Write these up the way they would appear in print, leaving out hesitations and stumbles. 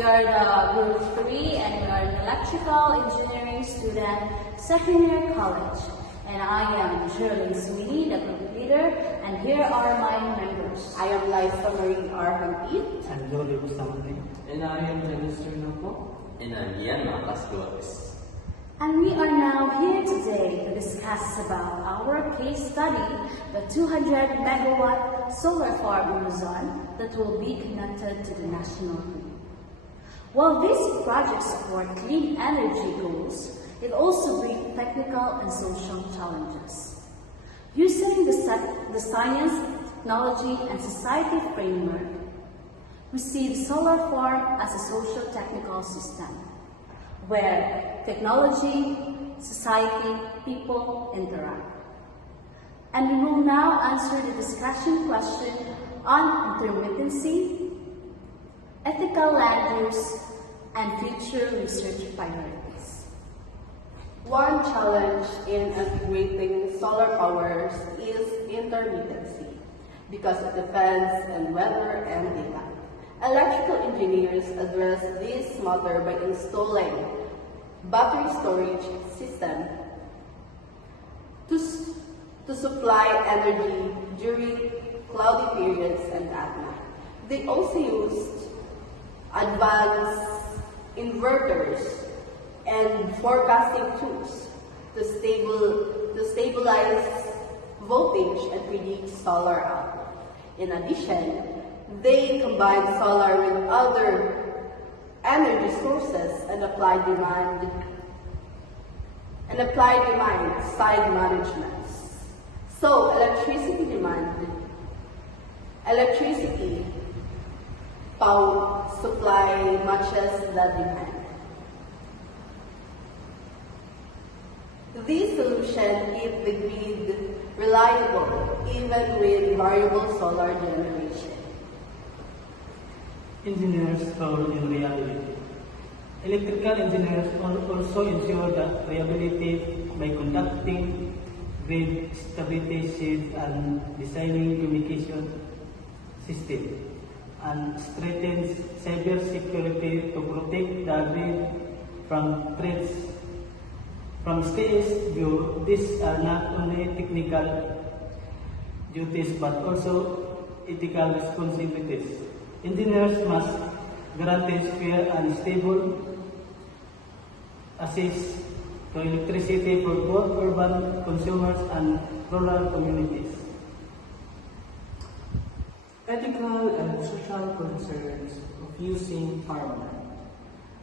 We are the Group 3 and we are an electrical engineering student, second year college. And I am Geraldine Sweeney, the group leader, and here are my members. I am Liza Marie Arhamid. I'm Jolie Bustamante. And I am Dennis Ternapo. And I'm Ian Marcos Flores. And we are now here today to discuss about our case study, the 200 megawatt solar farm in Luzon that will be connected to the national grid. While this project supports clean energy goals, it also brings technical and social challenges. Using the science, technology, and society framework, we see the solar farm as a social technical system where technology, society, people interact. And we will now answer the discussion question on intermittency, ethical land use, and future research priorities. One challenge in integrating solar powers is intermittency because it depends on weather and daylight. Electrical engineers address this matter by installing battery storage system to supply energy during cloudy periods and at night. They also used advanced inverters and forecasting tools to stabilize voltage and predict solar output. In addition, they combine solar with other energy sources and apply demand side management. So electricity power supply matches the demand. This solution keeps the grid reliable even with variable solar generation. Engineers' role in reliability. Electrical engineers also ensure that reliability by conducting grid stability and designing communication system, and strengthens cybersecurity to protect the grid from threats. From STS view, these are not only technical duties but also ethical responsibilities. Engineers must guarantee fair and stable access to electricity for both urban consumers and rural communities. Ethical and social concerns of using farmland.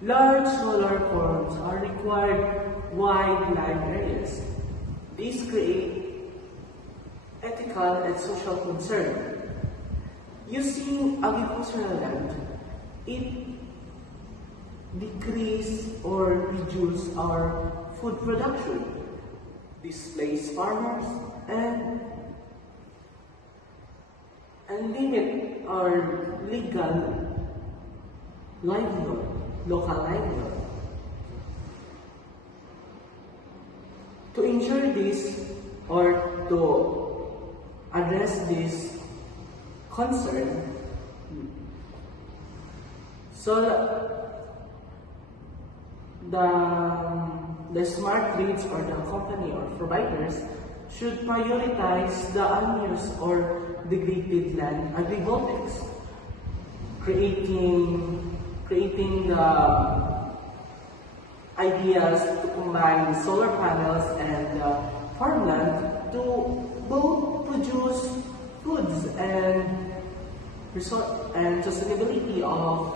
Large solar farms are required wide land areas. These create ethical and social concern. Using agricultural land, it decrease or reduce our food production, displace farmers, and limit our legal livelihood, local livelihood. To ensure this or to address this concern, so the smart grids or the company or providers should prioritize the unused or degraded land agrivoltaics, creating the ideas to combine solar panels and farmland to both produce foods and sustainability of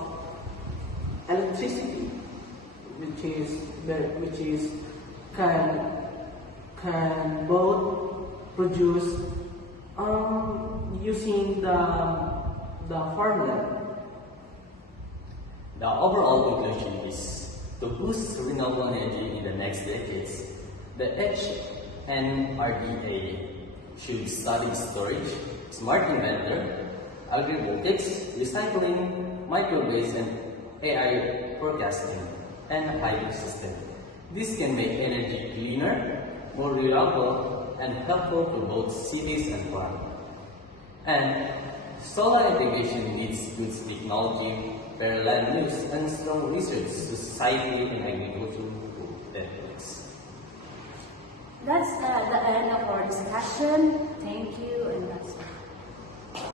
electricity, which can both produce using the farmland. The overall conclusion is to boost renewable energy in the next decades. The HNRDA should study storage, smart inverter, agrivoltaics, recycling, microgrids, and AI forecasting, and hybrid system. This can make energy cleaner, more reliable, and helpful to both cities and farms. And Solar integration needs good technology, fair land use, and strong research to society and agricultural networks. That's the end of our discussion.